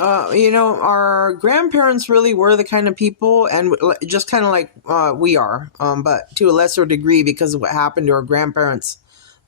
Our grandparents really were the kind of people, and just kind of like we are, but to a lesser degree because of what happened to our grandparents,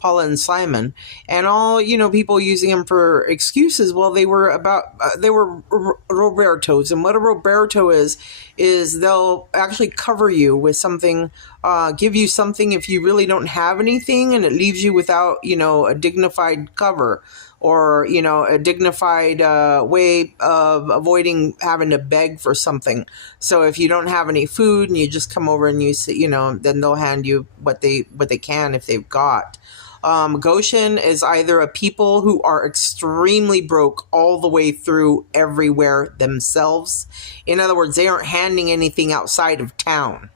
Paula and Simon, and all people using them for excuses. Well, they were Robertos, and what a Roberto is they'll actually cover you with something, give you something if you really don't have anything, and it leaves you without a dignified cover, or a dignified way of avoiding having to beg for something. So if you don't have any food and you just come over and you say, then they'll hand you what they can if they've got. Goshen is either a people who are extremely broke all the way through everywhere themselves. In other words, they aren't handing anything outside of town.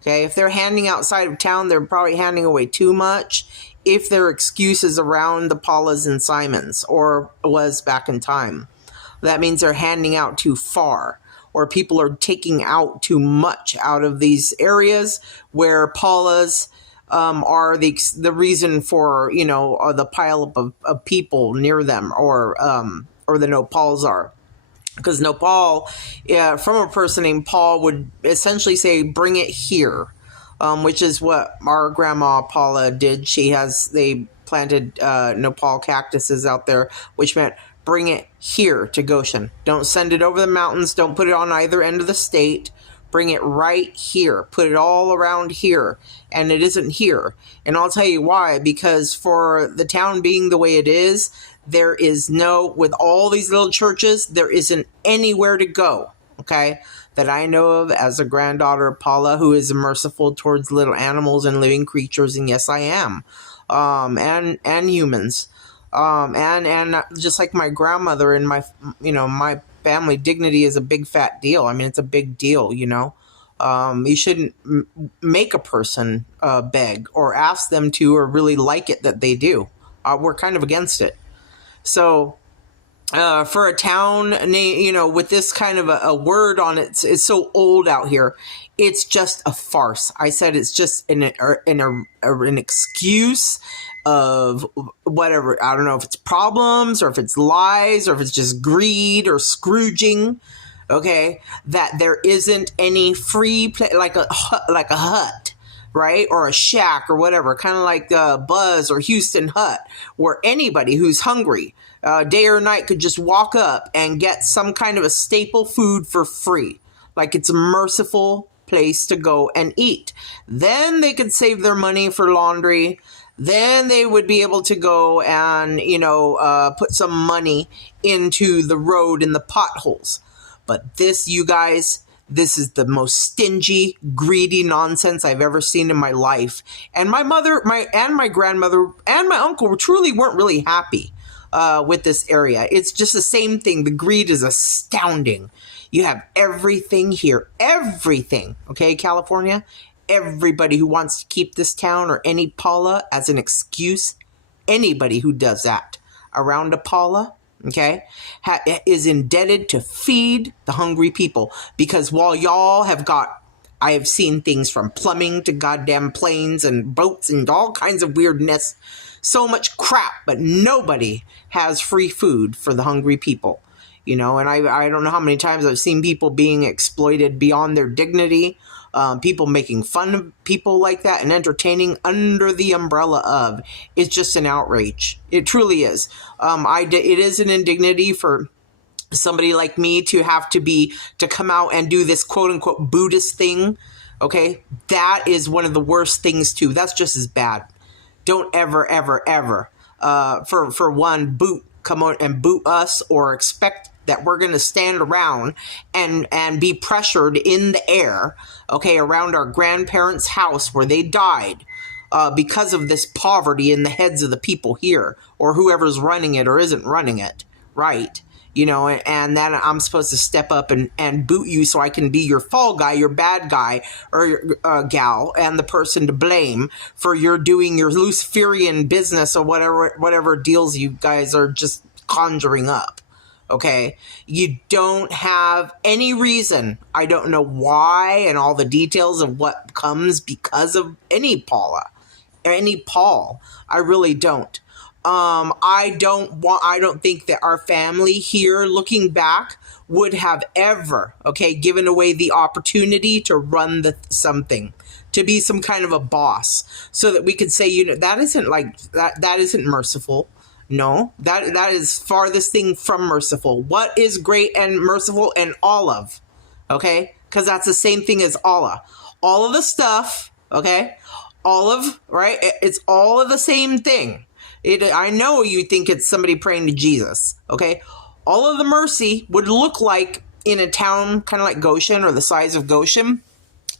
Okay, if they're handing outside of town, they're probably handing away too much. If their excuse is around the Paulas and Simons, or was back in time, that means they're handing out too far, or people are taking out too much out of these areas where Paulas are the reason for the pileup of people near them, or the Nopals are. Because Nopal, from a person named Paul, would essentially say, bring it here, which is what our grandma Paula did. They planted Nopal cactuses out there, which meant bring it here to Goshen. Don't send it over the mountains. Don't put it on either end of the state. Bring it right here. Put it all around here. And it isn't here. And I'll tell you why. Because for the town being the way it is, there is with all these little churches, there isn't anywhere to go, okay, that I know of as a granddaughter of Paula, who is merciful towards little animals and living creatures. And yes, I am. And humans. And just like my grandmother and my family, dignity is a big fat deal. I mean, it's a big deal, You shouldn't make a person beg or ask them to, or really like it that they do. We're kind of against it. So for a town name, with this kind of a word on it, it's so old out here. It's just a farce. I said it's just an excuse of whatever. I don't know if it's problems, or if it's lies, or if it's just greed or Scrooging. Okay, that there isn't any free play, like a hut, right, or a shack or whatever, kind of like Buzz or Houston Hut, where anybody who's hungry, day or night, could just walk up and get some kind of a staple food for free. Like it's a merciful place to go and eat. Then they could save their money for laundry. Then they would be able to go and, put some money into the road and the potholes. But this, you guys, this is the most stingy, greedy nonsense I've ever seen in my life. And my mother, my grandmother, and my uncle truly weren't really happy with this area. It's just the same thing. The greed is astounding. You have everything here. Everything. Okay, California? Everybody who wants to keep this town or any Paula as an excuse, anybody who does that around a Paula, okay, is indebted to feed the hungry people. Because while y'all I have seen things from plumbing to goddamn planes and boats and all kinds of weirdness, so much crap, but nobody has free food for the hungry people. And I don't know how many times I've seen people being exploited beyond their dignity, people making fun of people like that and entertaining under the umbrella of. It's just an outrage. It truly is. It is an indignity for somebody like me to have to come out and do this quote unquote Buddhist thing. Okay. That is one of the worst things too. That's just as bad. Don't ever, ever, ever, for one, come on and boot us, or expect that we're going to stand around and be pressured in the air, okay, around our grandparents' house where they died because of this poverty in the heads of the people here, or whoever's running it or isn't running it, right? And then I'm supposed to step up and boot you so I can be your fall guy, your bad guy, or your gal, and the person to blame for doing your Luciferian business or whatever deals you guys are just conjuring up. Okay, you don't have any reason. I don't know why, and all the details of what comes because of any Paula or any Paul. I really don't. I don't think that our family here, looking back, would have ever, okay, given away the opportunity to run something, to be some kind of a boss, so that we could say, that isn't that isn't merciful. No, that is farthest thing from merciful. What is great and merciful and olive? Okay, because that's the same thing as Allah. All of the stuff, okay, olive, right? It's all of the same thing. I know you think it's somebody praying to Jesus, okay? All of the mercy would look like in a town kind of like Goshen or the size of Goshen.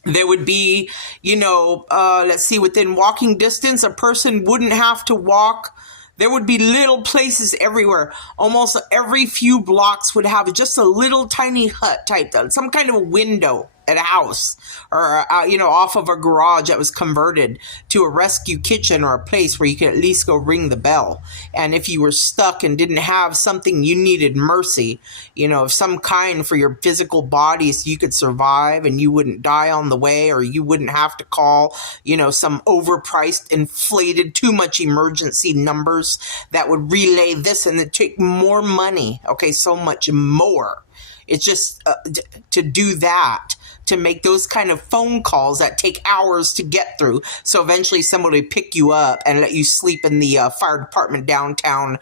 There would be, let's see, within walking distance, a person wouldn't have to walk. There would be little places everywhere. Almost every few blocks would have just a little tiny hut type, some kind of a window at a house, or off of a garage that was converted to a rescue kitchen or a place where you could at least go ring the bell. And if you were stuck and didn't have something, you needed mercy, of some kind for your physical body, so you could survive and you wouldn't die on the way, or you wouldn't have to call, some overpriced, inflated, too much emergency numbers that would relay this, and it take more money. Okay, so much more. It's just to do that, to make those kind of phone calls that take hours to get through. So eventually somebody would pick you up and let you sleep in the fire department downtown,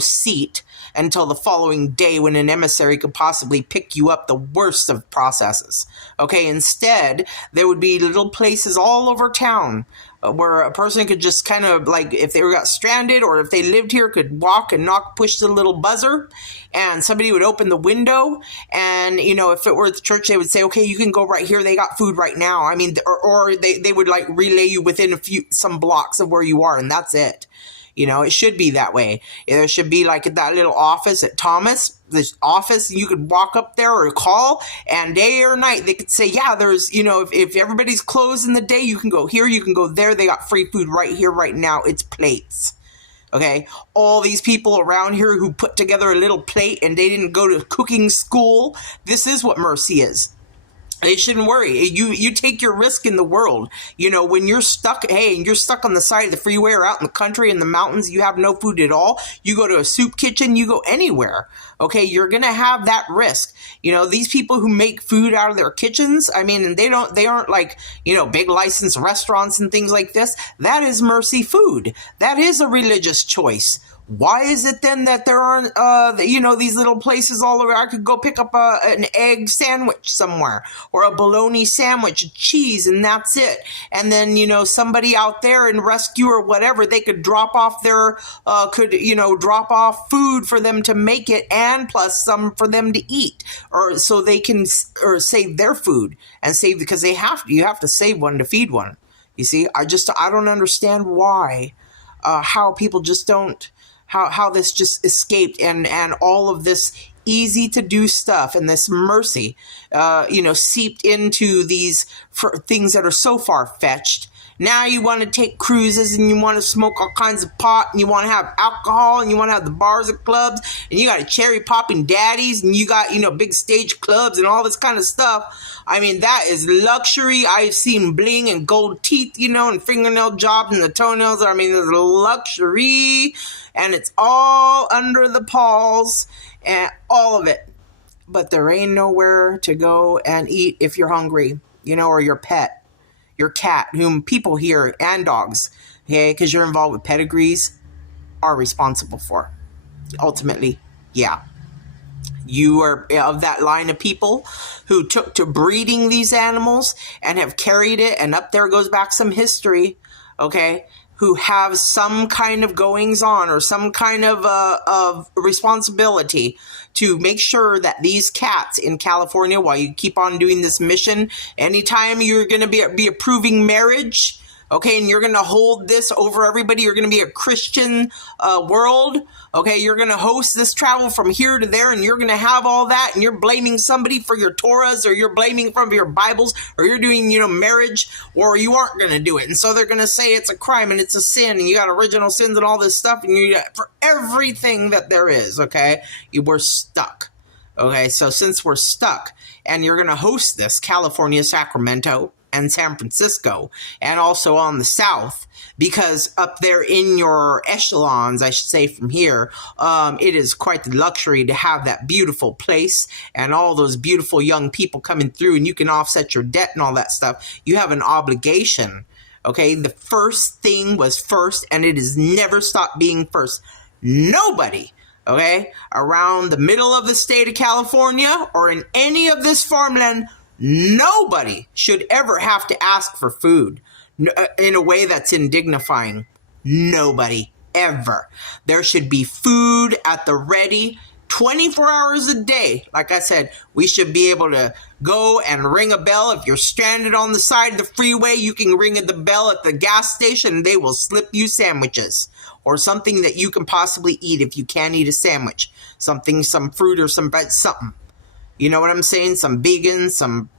seat until the following day when an emissary could possibly pick you up, the worst of processes. Okay, instead, there would be little places all over town where a person could just kind of, like, if they got stranded or if they lived here, could walk and push the little buzzer, and somebody would open the window, and, if it were at the church, they would say, okay, you can go right here. They got food right now. I mean, or they would relay you within some blocks of where you are, and that's it. It should be that way. There should be like at that little office at Thomas, this office, you could walk up there or call, and day or night they could say, yeah, there's, if everybody's closed in the day, you can go here, you can go there. They got free food right here, right now. It's plates. Okay. All these people around here who put together a little plate and they didn't go to cooking school. This is what mercy is. They shouldn't worry. You take your risk in the world. When you're stuck, and you're stuck on the side of the freeway or out in the country in the mountains, you have no food at all. You go to a soup kitchen, you go anywhere. Okay, you're going to have that risk. These people who make food out of their kitchens, I mean, and they aren't like, big licensed restaurants and things like this. That is mercy food. That is a religious choice. Why is it then that there aren't, these little places all over? I could go pick up an egg sandwich somewhere, or a bologna sandwich, cheese, and that's it. And then, somebody out there in rescue or whatever, they could drop off drop off food for them to make it, and plus some for them to eat, or so they can, or save their food and save, because you have to save one to feed one. You see, I don't understand why, how people just don't, how this just escaped, and all of this easy to do stuff and this mercy, seeped into these things that are so far fetched. Now you want to take cruises, and you want to smoke all kinds of pot, and you want to have alcohol, and you want to have the bars and clubs, and you got cherry popping daddies, and you got, big stage clubs and all this kind of stuff. I mean, that is luxury. I've seen bling and gold teeth, and fingernail jobs and the toenails. I mean, there's luxury, and it's all under the paws and all of it. But there ain't nowhere to go and eat if you're hungry, or your pet. Your cat, whom people here, and dogs, okay, because you're involved with pedigrees, are responsible for. Ultimately, yeah. You are of that line of people who took to breeding these animals and have carried it, and up there goes back some history, okay, who have some kind of goings on or some kind of responsibility to make sure that these cats in California, while you keep on doing this mission, anytime you're going to be approving marriage, okay, and you're going to hold this over everybody, you're going to be a Christian world, okay, you're going to host this travel from here to there, and you're going to have all that, and you're blaming somebody for your Torahs, or you're blaming from your Bibles, or you're doing, marriage, or you aren't going to do it. And so they're going to say it's a crime and it's a sin, and you got original sins and all this stuff, and you got, for everything that there is, okay, we're stuck. Okay, so since we're stuck, and you're going to host this, California, Sacramento, and San Francisco, and also on the south, because up there in your echelons, I should say from here, it is quite the luxury to have that beautiful place and all those beautiful young people coming through, and you can offset your debt and all that stuff. You have an obligation. Okay, the first thing was first, and it has never stopped being first. Nobody, okay, around the middle of the state of California or in any of this farmland, nobody should ever have to ask for food in a way that's indignifying. Nobody, ever. There should be food at the ready 24 hours a day. Like I said, we should be able to go and ring a bell. If you're stranded on the side of the freeway, you can ring the bell at the gas station and they will slip you sandwiches or something that you can possibly eat if you can't eat a sandwich. Something, some fruit or some bread, something. You know what I'm saying? Some bacon, some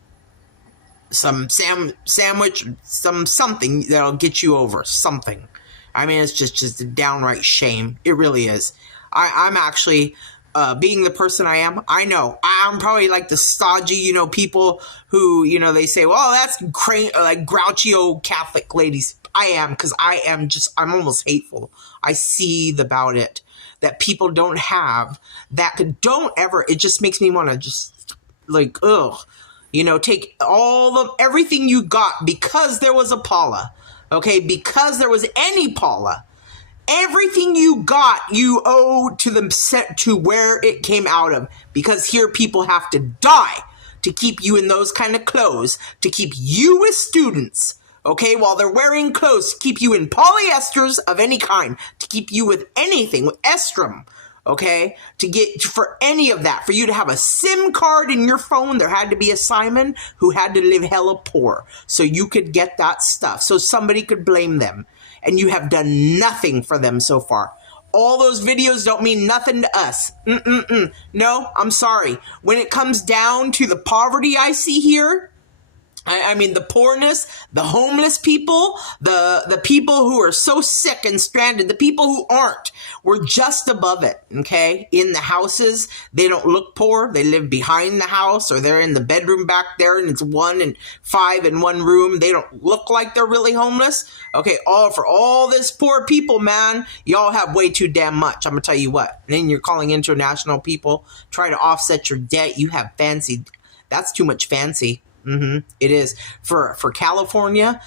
sandwich, something that'll get you over. Something. I mean, it's just a downright shame. It really is. I'm actually, being the person I am, I know I'm probably like the stodgy, people who, they say, well, that's like grouchy old Catholic ladies. I am, because I'm almost hateful. I see about it that people don't have, it just makes me want to just like, ugh, take everything you got because there was a Paula, okay? Because there was any Paula. Everything you got, you owe to where it came out of, because here people have to die to keep you in those kind of clothes, to keep you as students, okay, while they're wearing clothes, to keep you in polyesters of any kind, to keep you with anything, with estrum, okay, to get for any of that, for you to have a SIM card in your phone, there had to be a Simon who had to live hella poor so you could get that stuff, so somebody could blame them. And you have done nothing for them so far. All those videos don't mean nothing to us. No, I'm sorry. When it comes down to the poverty I see here, I mean, the poorness, the homeless people, the people who are so sick and stranded, the people who aren't, we're just above it, okay? In the houses, they don't look poor. They live behind the house, or they're in the bedroom back there, and it's 1 and 5 in one room. They don't look like they're really homeless. Okay, for all this poor people, man, y'all have way too damn much. I'm going to tell you what. And then you're calling international people, try to offset your debt. You have fancy. That's too much fancy. It is. For California,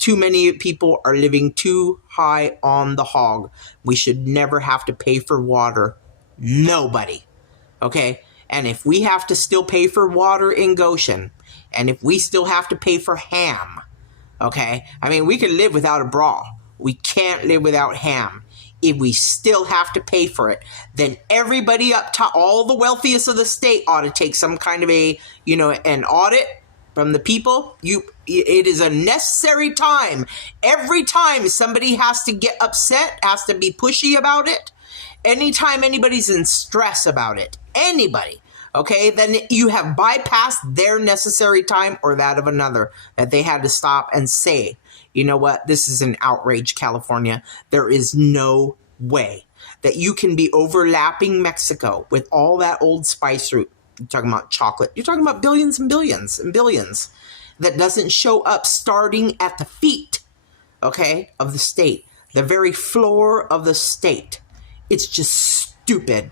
too many people are living too high on the hog. We should never have to pay for water. Nobody. Okay? And if we have to still pay for water in Goshen, and if we still have to pay for ham, okay? I mean, we can live without a bra. We can't live without ham. If we still have to pay for it, then everybody up top, all the wealthiest of the state, ought to take some kind of an audit from the people. It is a necessary time. Every time somebody has to get upset, has to be pushy about it, anytime anybody's in stress about it, anybody, okay, then you have bypassed their necessary time or that of another, that they had to stop and say, you know what, this is an outrage, California. There is no way that you can be overlapping Mexico with all that old spice route. You're talking about chocolate. You're talking about billions and billions and billions that doesn't show up starting at the feet, okay, of the state, the very floor of the state. It's just stupid.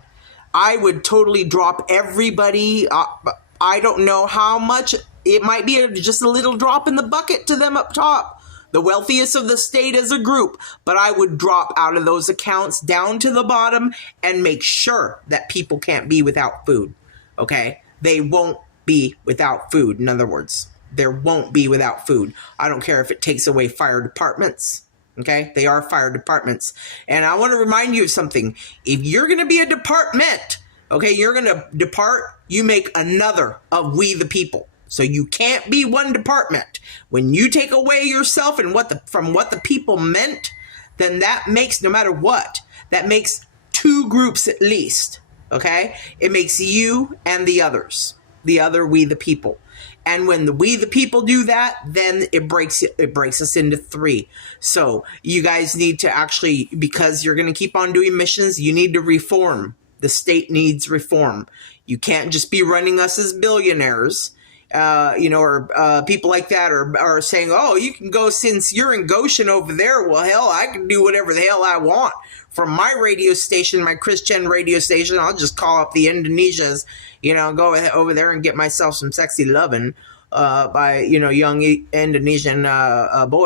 I would totally drop everybody. I don't know how much. It might be just a little drop in the bucket to them up top, the wealthiest of the state as a group, but I would drop out of those accounts down to the bottom and make sure that people can't be without food, okay? They won't be without food. In other words, there won't be without food. I don't care if it takes away fire departments, okay? They are fire departments. And I want to remind you of something. If you're going to be a department, okay, you're going to depart, you make another of we the people. So you can't be one department. When you take away yourself and from what the people meant, then that makes, no matter what, that makes two groups at least, okay? It makes you and the others, the other we the people. And when we the people do that, then it breaks us into three. So you guys need to actually, because you're going to keep on doing missions, you need to reform. The state needs reform. You can't just be running us as billionaires. or people like that are saying, oh, you can go, since you're in Goshen over there, well, hell, I can do whatever the hell I want from my radio station, my Christian radio station. I'll just call up the Indonesias, go over there and get myself some sexy lovin' by, young Indonesian boys.